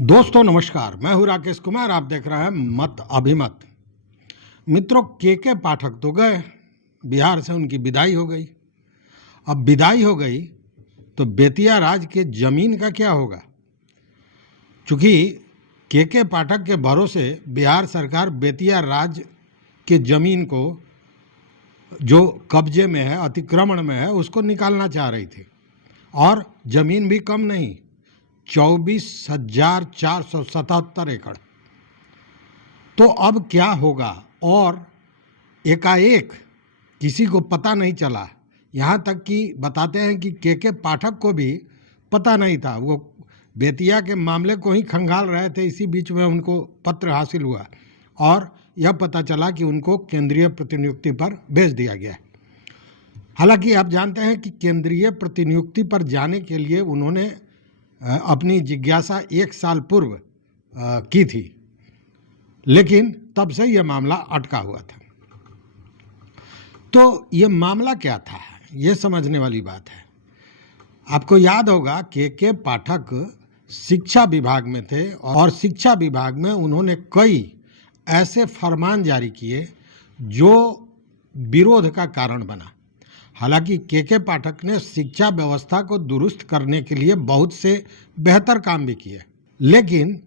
दोस्तों नमस्कार, मैं हूं राकेश कुमार। आप देख रहे हैं मत अभिमत। मित्रों, के पाठक तो गए, बिहार से उनकी विदाई हो गई। अब विदाई हो गई तो बेतिया राज के जमीन का क्या होगा? चूंकि के पाठक के भरोसे बिहार सरकार बेतिया राज के जमीन को जो कब्जे में है, अतिक्रमण में है, उसको निकालना चाह रही थी। और जमीन भी कम नहीं, 24,477 एकड़। तो अब क्या होगा? और एकाएक किसी को पता नहीं चला। यहाँ तक कि बताते हैं कि के पाठक को भी पता नहीं था। वो बेतिया के मामले को ही खंगाल रहे थे। इसी बीच में उनको पत्र हासिल हुआ और यह पता चला कि उनको केंद्रीय प्रतिनियुक्ति पर भेज दिया गया है। हालांकि आप जानते हैं कि केंद्रीय प्रतिनियुक्ति पर जाने के लिए उन्होंने अपनी जिज्ञासा 1 साल पूर्व की थी, लेकिन तब से यह मामला अटका हुआ था। तो ये मामला क्या था, ये समझने वाली बात है। आपको याद होगा के पाठक शिक्षा विभाग में थे और शिक्षा विभाग में उन्होंने कई ऐसे फरमान जारी किए जो विरोध का कारण बना। हालांकि के पाठक ने शिक्षा व्यवस्था को दुरुस्त करने के लिए बहुत से बेहतर काम भी किए, लेकिन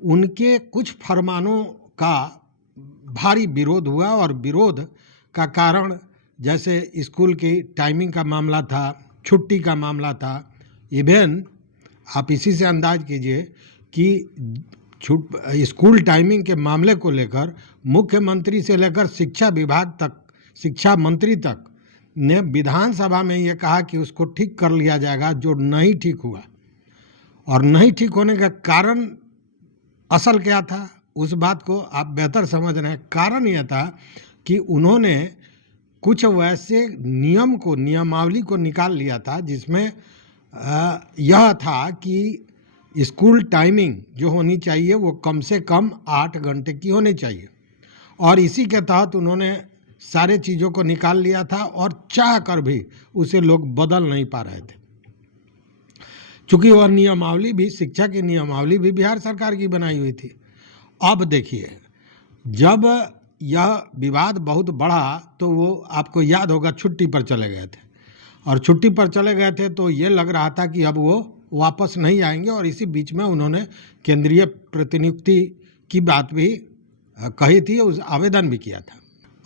उनके कुछ फरमानों का भारी विरोध हुआ। और विरोध का कारण जैसे स्कूल की टाइमिंग का मामला था, छुट्टी का मामला था। इवन आप इसी से अंदाज कीजिए कि स्कूल टाइमिंग के मामले को लेकर मुख्यमंत्री से लेकर शिक्षा विभाग तक, शिक्षा मंत्री तक ने विधानसभा में ये कहा कि उसको ठीक कर लिया जाएगा, जो नहीं ठीक हुआ। और नहीं ठीक होने का कारण असल क्या था, उस बात को आप बेहतर समझ रहे हैं। कारण यह था कि उन्होंने कुछ वैसे नियमावली को निकाल लिया था जिसमें यह था कि स्कूल टाइमिंग जो होनी चाहिए वो कम से कम 8 घंटे की होनी चाहिए। और इसी के तहत उन्होंने सारे चीज़ों को निकाल लिया था और चाह कर भी उसे लोग बदल नहीं पा रहे थे। चूँकि वह नियमावली भी, शिक्षा की नियमावली भी बिहार सरकार की बनाई हुई थी। अब देखिए, जब यह विवाद बहुत बढ़ा तो वो आपको याद होगा छुट्टी पर चले गए थे। और छुट्टी पर चले गए थे तो ये लग रहा था कि अब वो वापस नहीं आएंगे। और इसी बीच में उन्होंने केंद्रीय प्रतिनियुक्ति की बात भी कही थी, उस आवेदन भी किया था।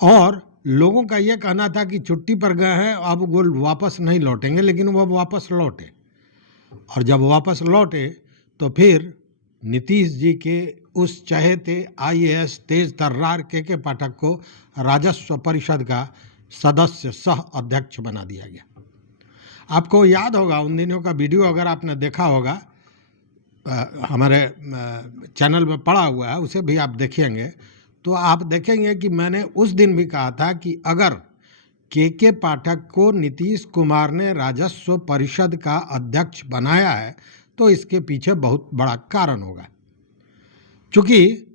और लोगों का ये कहना था कि छुट्टी पर गए हैं, अब वो वापस नहीं लौटेंगे, लेकिन वो वापस लौटे। और जब वापस लौटे तो फिर नीतीश जी के उस चहेते IAS तेज तर्रार के पाठक को राजस्व परिषद का सदस्य सह अध्यक्ष बना दिया गया। आपको याद होगा उन दिनों का वीडियो, अगर आपने देखा होगा, हमारे चैनल में पड़ा हुआ है, उसे भी आप देखेंगे तो आप देखेंगे कि मैंने उस दिन भी कहा था कि अगर के पाठक को नीतीश कुमार ने राजस्व परिषद का अध्यक्ष बनाया है तो इसके पीछे बहुत बड़ा कारण होगा। क्योंकि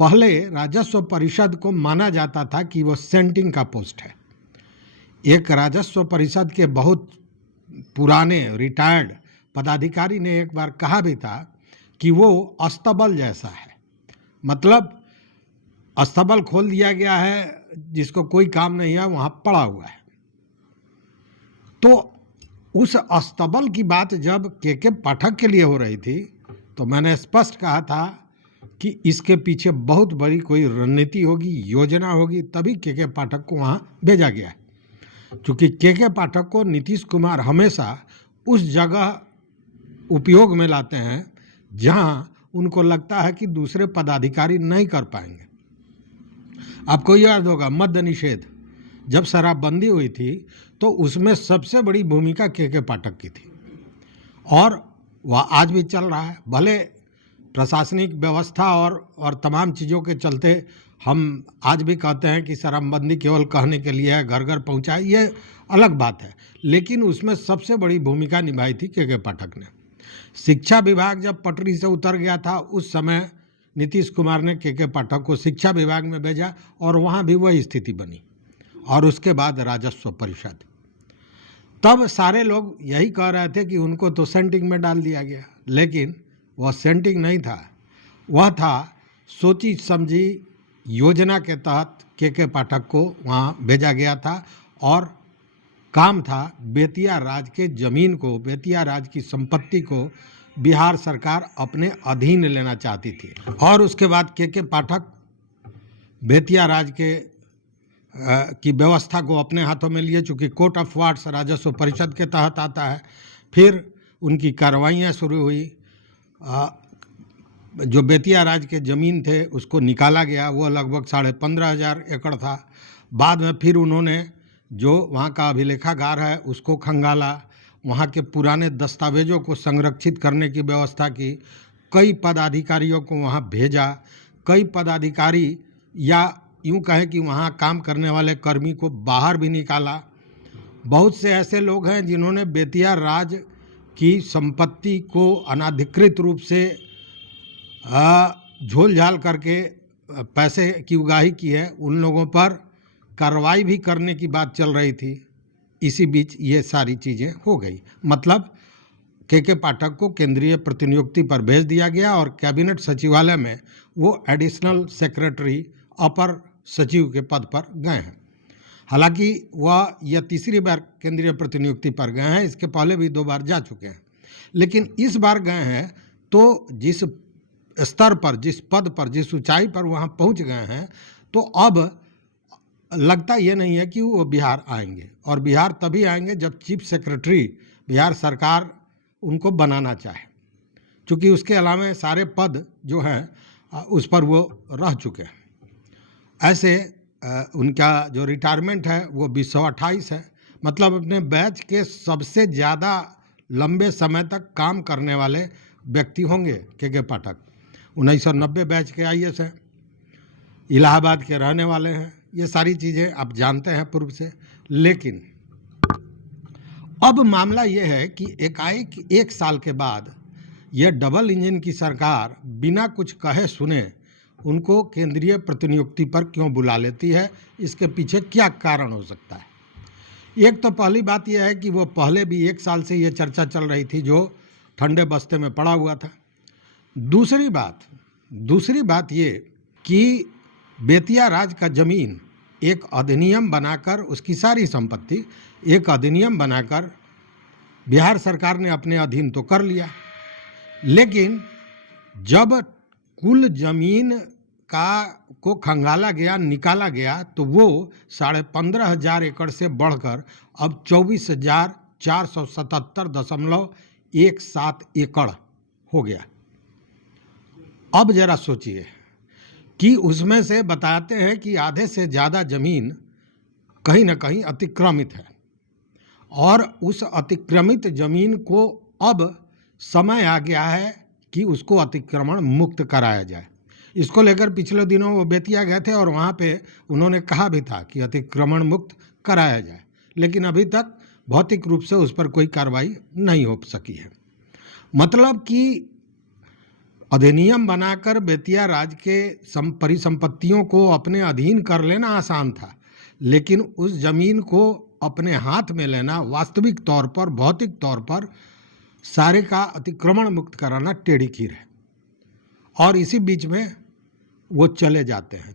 पहले राजस्व परिषद को माना जाता था कि वो सेंटिंग का पोस्ट है। एक राजस्व परिषद के बहुत पुराने रिटायर्ड पदाधिकारी ने एक बार कहा भी था कि वो अस्तबल जैसा है। मतलब अस्तबल खोल दिया गया है, जिसको कोई काम नहीं है वहाँ पड़ा हुआ है। तो उस अस्तबल की बात जब के पाठक के लिए हो रही थी तो मैंने स्पष्ट कहा था कि इसके पीछे बहुत बड़ी कोई रणनीति होगी, योजना होगी, तभी के पाठक को वहाँ भेजा गया है। क्योंकि के पाठक को नीतीश कुमार हमेशा उस जगह उपयोग में लाते हैं जहाँ उनको लगता है कि दूसरे पदाधिकारी नहीं कर पाएंगे। आपको याद होगा मद्य निषेध, जब शराबबंदी हुई थी तो उसमें सबसे बड़ी भूमिका के पाठक की थी और वह आज भी चल रहा है। भले प्रशासनिक व्यवस्था और तमाम चीज़ों के चलते हम आज भी कहते हैं कि शराबबंदी केवल कहने के लिए है, घर घर पहुँचाए, ये अलग बात है, लेकिन उसमें सबसे बड़ी भूमिका निभाई थी के पाठक ने। शिक्षा विभाग जब पटरी से उतर गया था उस समय नीतीश कुमार ने के पाठक को शिक्षा विभाग में भेजा और वहाँ भी वही स्थिति बनी। और उसके बाद राजस्व परिषद, तब सारे लोग यही कह रहे थे कि उनको तो सेंटिंग में डाल दिया गया, लेकिन वह सेंटिंग नहीं था, वह था सोची समझी योजना के तहत के पाठक को वहाँ भेजा गया था और काम था बेतिया राज के ज़मीन को, बेतिया राज की संपत्ति को बिहार सरकार अपने अधीन लेना चाहती थी। और उसके बाद के पाठक बेतिया राज के की व्यवस्था को अपने हाथों में लिए, चूँकि कोर्ट ऑफ वार्ड्स राजस्व परिषद के तहत आता है। फिर उनकी कार्रवाइयाँ शुरू हुई। जो बेतिया राज के ज़मीन थे उसको निकाला गया, वो लगभग 15,500 एकड़ था। बाद में फिर उन्होंने जो वहाँ का अभिलेखागार है उसको खंगाला, वहाँ के पुराने दस्तावेजों को संरक्षित करने की व्यवस्था की, कई पदाधिकारियों को वहाँ भेजा, कई पदाधिकारी या यूँ कहें कि वहाँ काम करने वाले कर्मी को बाहर भी निकाला। बहुत से ऐसे लोग हैं जिन्होंने बेतिया राज की संपत्ति को अनाधिकृत रूप से झोल झाल करके पैसे की उगाही की है, उन लोगों पर कार्रवाई भी करने की बात चल रही थी। इसी बीच ये सारी चीज़ें हो गई, मतलब के पाठक को केंद्रीय प्रतिनियुक्ति पर भेज दिया गया और कैबिनेट सचिवालय में वो एडिशनल सेक्रेटरी अपर सचिव के पद पर गए हैं। हालांकि वह यह तीसरी बार केंद्रीय प्रतिनियुक्ति पर गए हैं, इसके पहले भी 2 बार जा चुके हैं, लेकिन इस बार गए हैं तो जिस स्तर पर, जिस पद पर, जिस ऊंचाई पर वहाँ पहुँच गए हैं, तो अब लगता ये नहीं है कि वो बिहार आएंगे। और बिहार तभी आएंगे जब चीफ सेक्रेटरी बिहार सरकार उनको बनाना चाहे, क्योंकि उसके अलावा सारे पद जो हैं उस पर वो रह चुके हैं। ऐसे उनका जो रिटायरमेंट है वो 2028 है, मतलब अपने बैच के सबसे ज़्यादा लंबे समय तक काम करने वाले व्यक्ति होंगे के पाठक। 1990 बैच के IAS हैं, इलाहाबाद के रहने वाले हैं, ये सारी चीज़ें आप जानते हैं पूर्व से। लेकिन अब मामला ये है कि एकाएक 1 साल के बाद ये डबल इंजन की सरकार बिना कुछ कहे सुने उनको केंद्रीय प्रतिनियुक्ति पर क्यों बुला लेती है, इसके पीछे क्या कारण हो सकता है। एक तो पहली बात यह है कि वो पहले भी 1 साल से ये चर्चा चल रही थी जो ठंडे बस्ते में पड़ा हुआ था। दूसरी बात ये कि बेतिया राज का ज़मीन एक अधिनियम बनाकर, उसकी सारी संपत्ति एक अधिनियम बनाकर बिहार सरकार ने अपने अधीन तो कर लिया, लेकिन जब कुल ज़मीन को खंगाला गया, निकाला गया, तो वो 15,500 एकड़ से बढ़कर अब 24,477.17 एकड़ हो गया। अब जरा सोचिए कि उसमें से बताते हैं कि आधे से ज़्यादा ज़मीन कहीं ना कहीं अतिक्रमित है, और उस अतिक्रमित ज़मीन को अब समय आ गया है कि उसको अतिक्रमण मुक्त कराया जाए। इसको लेकर पिछले दिनों वो बेतिया गए थे और वहाँ पे उन्होंने कहा भी था कि अतिक्रमण मुक्त कराया जाए, लेकिन अभी तक भौतिक रूप से उस पर कोई कार्रवाई नहीं हो सकी है। मतलब कि अधिनियम बनाकर बेतिया राज के परिसंपत्तियों को अपने अधीन कर लेना आसान था, लेकिन उस ज़मीन को अपने हाथ में लेना वास्तविक तौर पर, भौतिक तौर पर सारे का अतिक्रमण मुक्त कराना टेढ़ी खीर है। और इसी बीच में वो चले जाते हैं,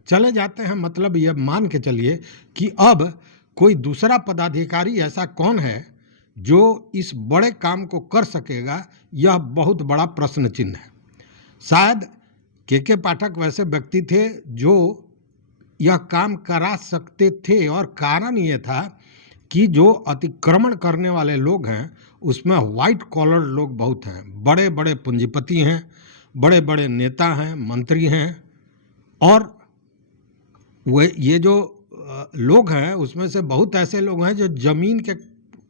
मतलब ये मान के चलिए कि अब कोई दूसरा पदाधिकारी ऐसा कौन है जो इस बड़े काम को कर सकेगा, यह बहुत बड़ा प्रश्न चिन्ह है। शायद के पाठक वैसे व्यक्ति थे जो यह काम करा सकते थे, और कारण ये था कि जो अतिक्रमण करने वाले लोग हैं उसमें व्हाइट कॉलर लोग बहुत हैं, बड़े बड़े पूंजीपति हैं, बड़े बड़े नेता हैं, मंत्री हैं, और ये जो लोग हैं उसमें से बहुत ऐसे लोग हैं जो ज़मीन के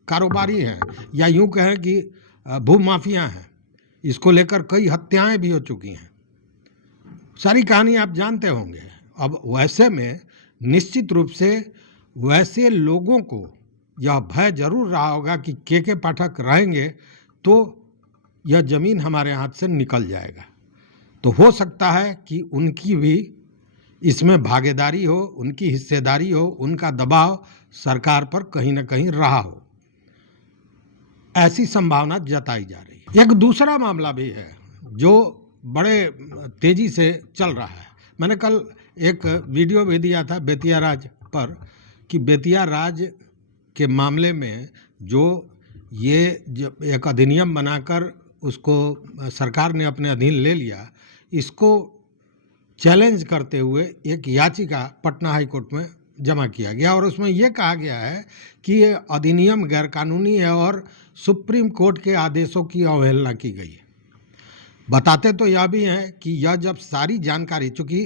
कारोबारी हैं, या यूँ कहें कि भूमाफिया हैं। इसको लेकर कई हत्याएं भी हो चुकी हैं, सारी कहानी आप जानते होंगे। अब वैसे में निश्चित रूप से वैसे लोगों को यह भय जरूर रहा होगा कि के पाठक रहेंगे तो यह ज़मीन हमारे हाथ से निकल जाएगा। तो हो सकता है कि उनकी भी इसमें भागीदारी हो, उनकी हिस्सेदारी हो, उनका दबाव सरकार पर कहीं ना कहीं रहा हो, ऐसी संभावना जताई जा रही है। एक दूसरा मामला भी है जो बड़े तेजी से चल रहा है। मैंने कल एक वीडियो भी दिया था बेतिया राज पर कि बेतिया राज के मामले में जो एक अधिनियम बनाकर उसको सरकार ने अपने अधीन ले लिया, इसको चैलेंज करते हुए एक याचिका पटना हाई कोर्ट में जमा किया गया और उसमें यह कहा गया है कि ये अधिनियम गैरकानूनी है और सुप्रीम कोर्ट के आदेशों की अवहेलना की गई है। बताते तो यह भी हैं कि यह जब सारी जानकारी, चूँकि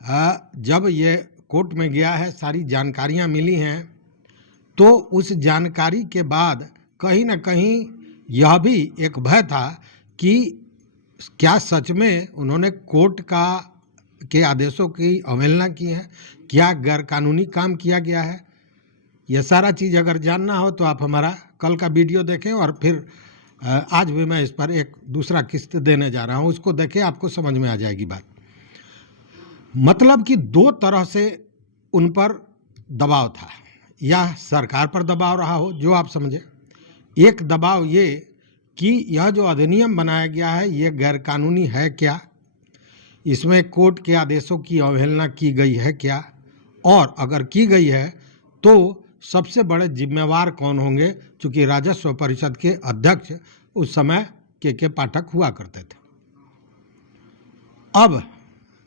जब ये कोर्ट में गया है, सारी जानकारियां मिली हैं, तो उस जानकारी के बाद कहीं ना कहीं यह भी एक भय था कि क्या सच में उन्होंने कोर्ट के आदेशों की अवहेलना की है, क्या गैरकानूनी काम किया गया है। यह सारा चीज़ अगर जानना हो तो आप हमारा कल का वीडियो देखें और फिर आज भी मैं इस पर एक दूसरा किस्त देने जा रहा हूँ, उसको देखें, आपको समझ में आ जाएगी बात। मतलब कि दो तरह से उन पर दबाव था, या सरकार पर दबाव रहा हो जो आप समझे। एक दबाव ये कि यह जो अधिनियम बनाया गया है ये गैरकानूनी है क्या, इसमें कोर्ट के आदेशों की अवहेलना की गई है क्या, और अगर की गई है तो सबसे बड़े जिम्मेवार कौन होंगे, चूँकि राजस्व परिषद के अध्यक्ष उस समय के पाठक हुआ करते थे। अब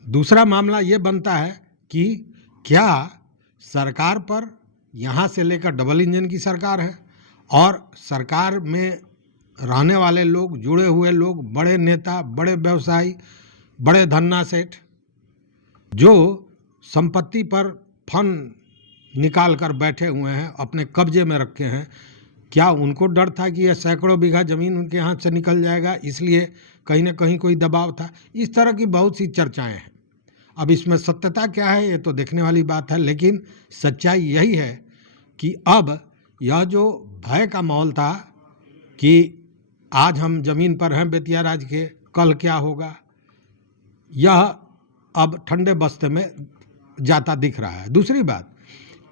दूसरा मामला ये बनता है कि क्या सरकार पर यहाँ से लेकर डबल इंजन की सरकार है और सरकार में रहने वाले लोग, जुड़े हुए लोग, बड़े नेता, बड़े व्यवसायी, बड़े धन्ना सेठ जो संपत्ति पर फंड निकाल कर बैठे हुए हैं, अपने कब्जे में रखे हैं, क्या उनको डर था कि यह सैकड़ों बीघा ज़मीन उनके हाथ से निकल जाएगा, इसलिए कहीं ना कहीं कोई दबाव था। इस तरह की बहुत सी चर्चाएं हैं। अब इसमें सत्यता क्या है ये तो देखने वाली बात है, लेकिन सच्चाई यही है कि अब यह जो भय का माहौल था कि आज हम ज़मीन पर हैं बेतिया राज के, कल क्या होगा, यह अब ठंडे बस्ते में जाता दिख रहा है। दूसरी बात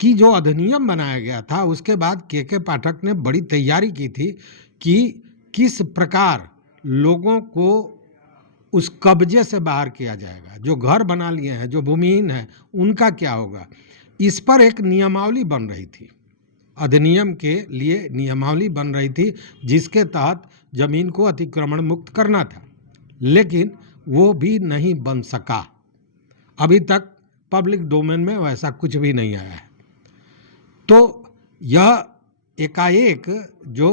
कि जो अधिनियम बनाया गया था उसके बाद के पाठक ने बड़ी तैयारी की थी कि किस प्रकार लोगों को उस कब्जे से बाहर किया जाएगा, जो घर बना लिए हैं, जो भूमिहीन है, उनका क्या होगा। इस पर एक नियमावली बन रही थी, अधिनियम के लिए नियमावली बन रही थी जिसके तहत जमीन को अतिक्रमण मुक्त करना था, लेकिन वो भी नहीं बन सका। अभी तक पब्लिक डोमेन में वैसा कुछ भी नहीं आया है। तो यह एकाएक जो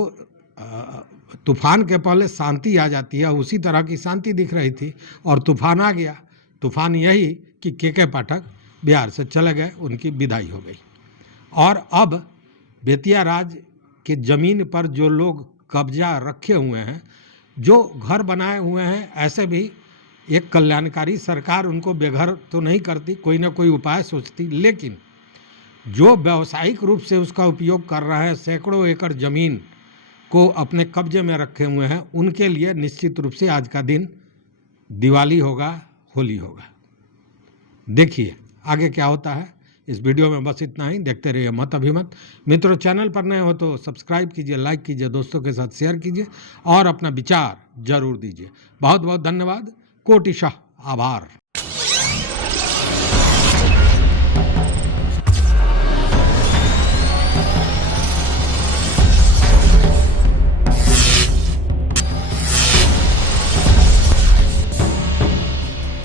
तूफान के पहले शांति आ जाती है, उसी तरह की शांति दिख रही थी और तूफान आ गया। तूफान यही कि के पाठक बिहार से चले गए, उनकी विदाई हो गई। और अब बेतिया राज के ज़मीन पर जो लोग कब्जा रखे हुए हैं, जो घर बनाए हुए हैं, ऐसे भी एक कल्याणकारी सरकार उनको बेघर तो नहीं करती, कोई ना कोई उपाय सोचती, लेकिन जो व्यावसायिक रूप से उसका उपयोग कर रहे हैं, सैकड़ों एकड़ ज़मीन को अपने कब्जे में रखे हुए हैं, उनके लिए निश्चित रूप से आज का दिन दिवाली होगा, होली होगा। देखिए आगे क्या होता है। इस वीडियो में बस इतना ही। देखते रहिए मत अभिमत। मित्रों, चैनल पर नए हो तो सब्सक्राइब कीजिए, लाइक कीजिए, दोस्तों के साथ शेयर कीजिए और अपना विचार जरूर दीजिए। बहुत बहुत धन्यवाद, कोटिशः आभार।